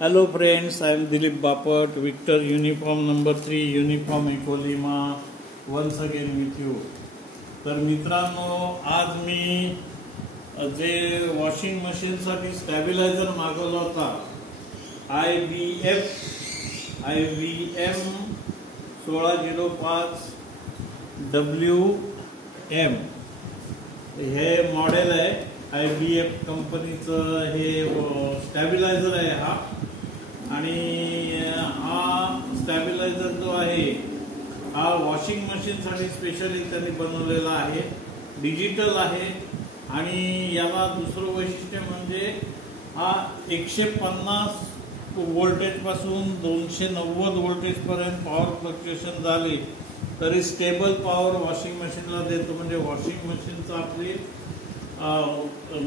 Hello friends, I am Dilip Bapat, Victor Uniform number 3, Uniform Echo Lima, once again with you. तर मित्रांनो, आज मी जे washing मशीनसाठी stabiliser मागवला होता IBM 1605 WM हे मॉडेल आहे. IBM कंपनीचं हे स्टॅबिलायझर आहे हा. आणि हा स्टॅबिलायझर जो आहे हा वॉशिंग मशीनसाठी स्पेशली त्यांनी बनवलेला आहे. डिजिटल आहे आणि याला दुसरं वैशिष्ट्य म्हणजे हा 150 वोल्टेजपासून 290 वोल्टेजपर्यंत पॉवर फ्लक्च्युएशन झाले तरी स्टेबल पॉवर वॉशिंग मशीनला देतो. म्हणजे वॉशिंग मशीनचं आपली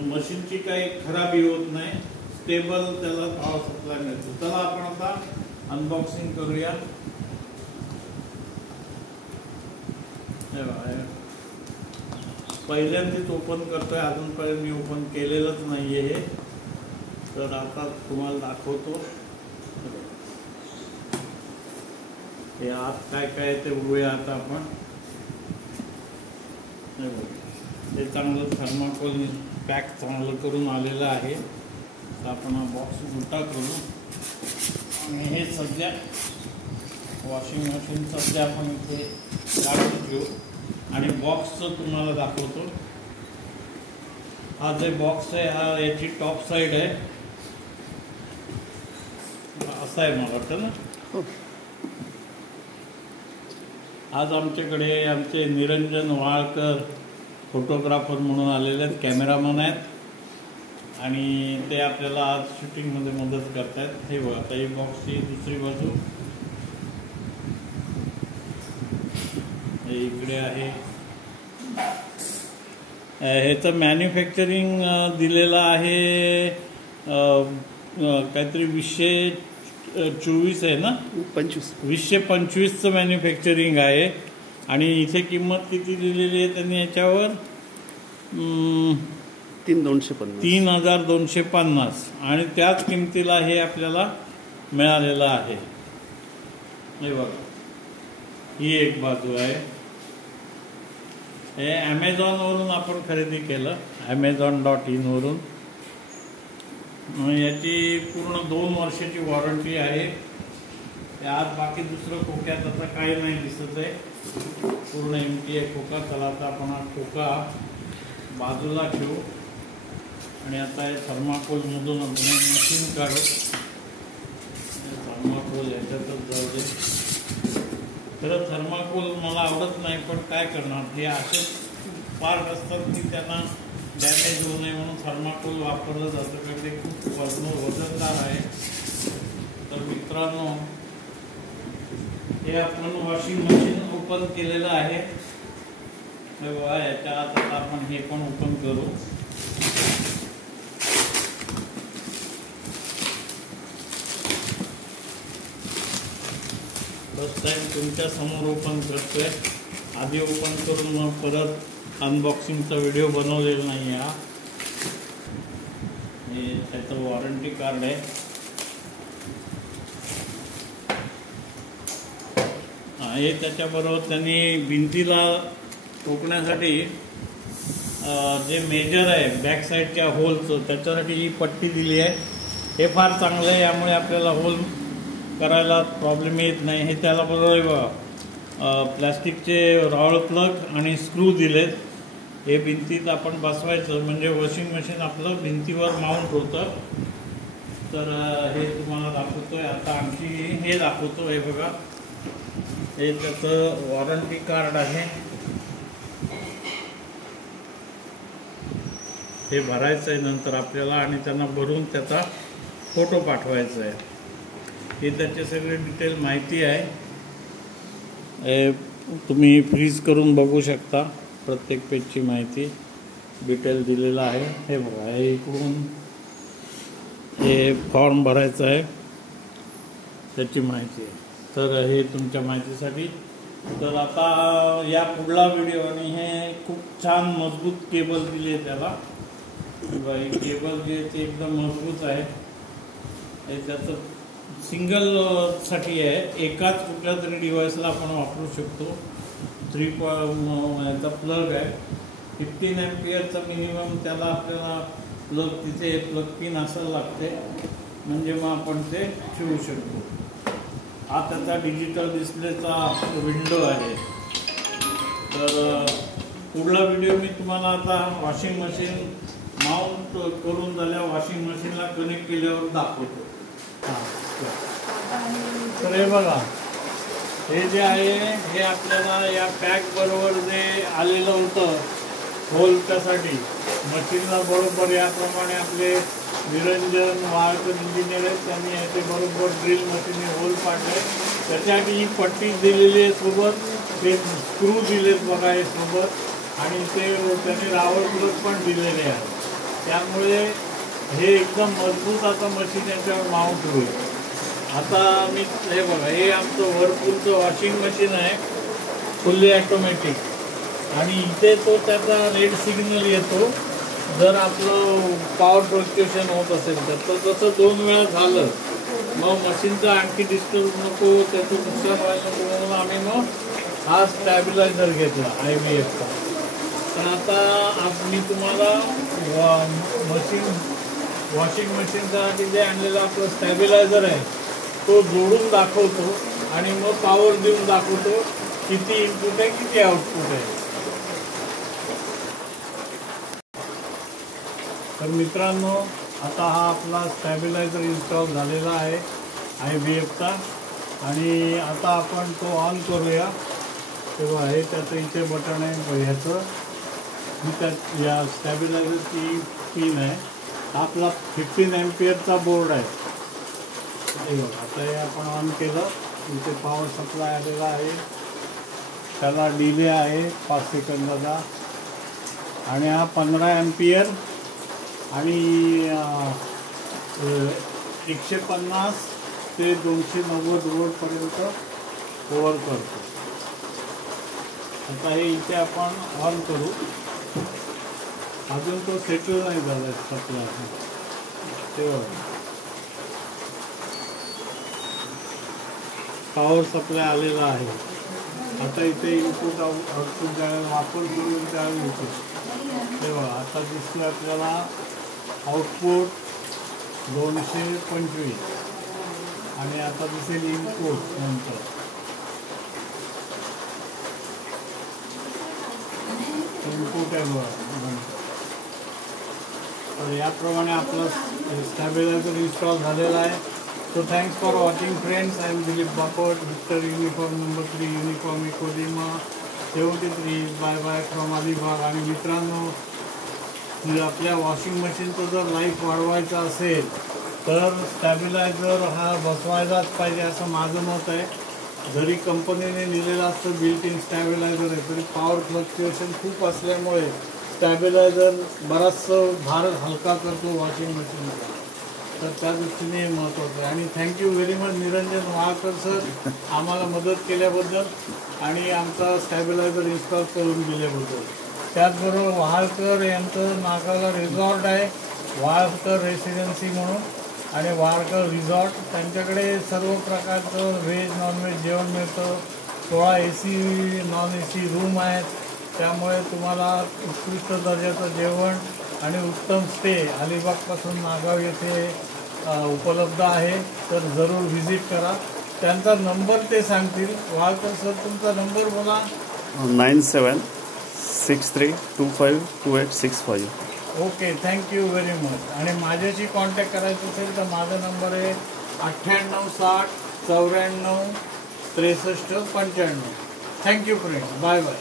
मशीनची काही खराबी होत नाही, स्टेबल त्याला पॉवर सप्लाय मिळतो. चला आपण आता अनबॉक्सिंग करूया. पहिल्यांदाच ओपन करतोय, अजूनपर्यंत मी ओपन केलेलंच नाहीये हे. तर आता तुम्हाला दाखवतो हे आत काय काय ते बघूया. आता आपण हे चांगलं थर्माकोल पॅक चांगलं करून आलेलं आहे. तर आपण हा बॉक्स उलटा करू आणि हे सध्या वॉशिंग मशीन सध्या आपण इथे काढून घेऊ आणि बॉक्सचं तुम्हाला दाखवतो. हा जे बॉक्स आहे हा याची टॉप साईड आहे, असा आहे मला वाटतं ना. आज आमच्याकडे आमचे निरंजन वाळकर फोटोग्राफर म्हणून आलेले आहेत, कॅमेरामन आहेत आणि ते आपल्याला आज शूटिंगमध्ये मदत करतात. हे बघा, आता ही बॉक्सची दुसरी बाजू इकडे आहे. ह्याचं मॅन्युफॅक्चरिंग दिलेलं आहे काहीतरी 2024 आहे ना, 2025चं मॅन्युफॅक्चरिंग आहे. आणि इथे किंमत किती दिलेली आहे त्यांनी याच्यावर 3250 आणि त्याच किमतीला हे आपल्याला मिळालेलं आहे. हे बघा, ही एक बाजू आहे. हे ॲमेझॉनवरून आपण खरेदी केलं, Amazon.in वरून. याची पूर्ण 2 वर्षाची वॉरंटी आहे. आज बाकी दुसरं खोक्यात आता काही नाही दिसत आहे, पूर्ण एमटी आहे खोका. चला आता आपण हा खोका बाजूला ठेवू आणि आता हे थर्माकोलमधून आपण मशीन काढू. थर्माकोल याच्यातच जाऊ दे. खरं थर्माकोल मला आवडत नाही, पण काय करणार, हे असे पार्ट असतात की त्यांना डॅमेज होऊ नये म्हणून थर्माकोल वापरलं जातं. कारण ते खूप वजनदार आहे. तर मित्रांनो, हे आपण वॉशिंग मशीन ओपन केलेलं आहे. बघा, याच्या आता आपण हे पण ओपन करू. फर्स्ट टाइम तुमच्या समोर ओपन करतोय. आधी ओपन करून मग परत अनबॉक्सिंगचा व्हिडिओ बनवलेला नाही. हा हे त्याचं वॉरंटी कार्ड आहे. हे त्याच्याबरोबर त्यांनी भिंतीला टोकण्यासाठी जे मेजर आहे बॅक साईडच्या होलचं, त्याच्यासाठी ही पट्टी दिली आहे. हे फार चांगलं आहे, यामुळे आपल्याला होल करायला प्रॉब्लेम येत नाही. हे त्याला बरोबर प्लॅस्टिकचे रॉड प्लग आणि स्क्रू दिलेत. हे भिंतीत आपण बसवायचं म्हणजे वॉशिंग मशीन आपलं भिंतीवर माउंट होतं. तर हे तुम्हाला दाखवतोय. आता आणखी हे दाखवतो. हे बघा, हे त्याचं वॉरंटी कार्ड आहे. हे भरायचं आहे नंतर आपल्याला आणि त्यांना भरून त्याचा फोटो पाठवायचा आहे. हे त्याचे सगळे डिटेल माहिती आहे. हे तुम्ही फ्रीज करून बघू शकता. प्रत्येक पेजची माहिती डिटेल दिलेला आहे. हे बघा, हे इकडून हे फॉर्म भरायचं आहे, त्याची माहिती आहे. तर हे तुमच्या माहितीसाठी. तर आता या पुढला व्हिडिओ आणि हे खूप छान मजबूत केबल दिली आहे त्याला. केबल जे ते एकदम मजबूत आहे. त्याचं सिंगल साठी आहे, एकाच कुठल्या तरी डिव्हाइसला आपण वापरू शकतो. 3 प्लग आहे, 15 एम्पियरचा मिनिमम त्याला आपल्याला प्लग तिथे प्लग पिन असायला लागते, म्हणजे मग आपण ते ठेवू शकतो. हा त्याचा डिजिटल डिस्प्लेचा विंडो आहे. तर पुढला व्हिडिओ मी तुम्हाला आता वॉशिंग मशीन माउंट करून झाल्या वॉशिंग मशीनला कनेक्ट केल्यावर दाखवतो. तर हे बघा, हे जे आहे हे आपल्याला या पॅक बरोबर जे आलेलं होतं होलच्यासाठी मशीनला बरोबर याप्रमाणे आपले निरंजन वाळकर इंजिनियर आहेत, त्यांनी याचे बरोबर ड्रिल मशीनने होल पाडले. त्याच्यासाठी ही पट्टी दिलेली आहे सोबत, ते स्क्रू दिलेत बघा हे सोबत, आणि ते त्याने रावळ प्लग पण दिलेले आहे. त्यामुळे हे एकदम मजबूत आता मशीन याच्यावर माउंट होईल. आता मी हे बघा, हे आमचं व्हरपूलचं वॉशिंग मशीन आहे, फुल्ली ऑटोमॅटिक, आणि इथे तो त्याचा रेड सिग्नल येतो जर आपलं पॉवर फ्लक्च्युएशन होत असेल तर तसं 2 वेळा झालं मग मशीनचं आणखी डिस्टर्ब नको, त्याचं नुकसान व्हायला नको म्हणून आम्ही मग हा स्टॅबिलायझर घेतला IVFचा. तर आता आज मी तुम्हाला वॉशिंग मशीनसाठी जे आणलेलं आपलं स्टॅबिलायझर आहे तो जोडून दाखवतो आणि मग पॉवर देऊन दाखवतो किती इनपुट आहे किती आउटपुट आहे. तर मित्रांनो, आता हा आपला स्टॅबिलायझर इन्स्टॉल झालेला आहे IVFचा, आणि आता आपण तो ऑन करूया. तेव्हा हे त्याचं इथे बटन आहे, ह्याचं ही त्यात या स्टॅबिलायझरची पिन आहे. आपला 15 एम्पियरचा बोर्ड आहे. हे बघा, आता हे आपण ऑन केलं, इथे पॉवर सप्लाय आलेला आहे, त्याला डिले आहे 5 सेकंदाचा, आणि हा 15 एम्पियर आणि 150 ते 290 वोल्टपर्यंत कव्हर करतो. आता हे इथे आपण ऑन करू. अजून तो सेटल नाही झाला सप्लाय. तेव्हा पॉवर सप्लाय आलेला आहे. आता इथे इनपुट आउटपुट ज्यावेळेला वापर करून त्यावेळी होतो तेव्हा आता दिसलं आपल्याला आउटपुट 225, आणि आता दिसेल इनपुट नंतर. इनपुट आहे बघा. तर याप्रमाणे आपलं स्टॅबिलायझर इन्स्टॉल झालेला आहे. So thanks for watching friends. I am Dilip Bapot, Victor Uniform number 3 Uniform Echo Lima 73. Bye bye from Alibag. आणि मित्रांनो, आपल्या वॉशिंग मशीनचं जर लाईफ वाढवायचं असेल तर स्टॅबिलायझर हा बसवायलाच पाहिजे असं माझं मत आहे. जरी कंपनीने लिहिलेलं असतं बिल्ट इन स्टॅबिलायझर आहे, तरी पॉवर फ्लक्च्युएशन खूप असल्यामुळे स्टॅबिलायझर बराचसं भार हलका करतो वॉशिंग मशीनचा. तर त्या दृष्टीने महत्त्वाचं आहे. आणि thank you very much Niranjan Walkar sir, आम्हाला मदत केल्याबद्दल आणि आमचा स्टॅबिलायझर इन्स्टॉल करून दिल्याबद्दल. त्याचबरोबर वाळकर यांचं नागाला रिसॉर्ट आहे, वाळकर रेसिडेन्सी म्हणून, आणि वाळकर रिसॉर्ट. त्यांच्याकडे सर्व प्रकारचं व्हेज नॉनव्हेज जेवण मिळतं. 16 AC नॉन AC रूम आहेत. त्यामुळे तुम्हाला उत्कृष्ट दर्जाचं जेवण आणि उत्तम स्टे अलिबागपासून नागाव येथे उपलब्ध आहे. तर जरूर व्हिजिट करा. त्यांचा नंबर ते सांगतील. वाळकर सर, तुमचा नंबर बोला. 9763252865. Okay, thank you very much. आणि माझ्याशी कॉन्टॅक्ट करायचं असेल तर माझा नंबर आहे 9860 94 63 95. Thank you friends. Bye bye.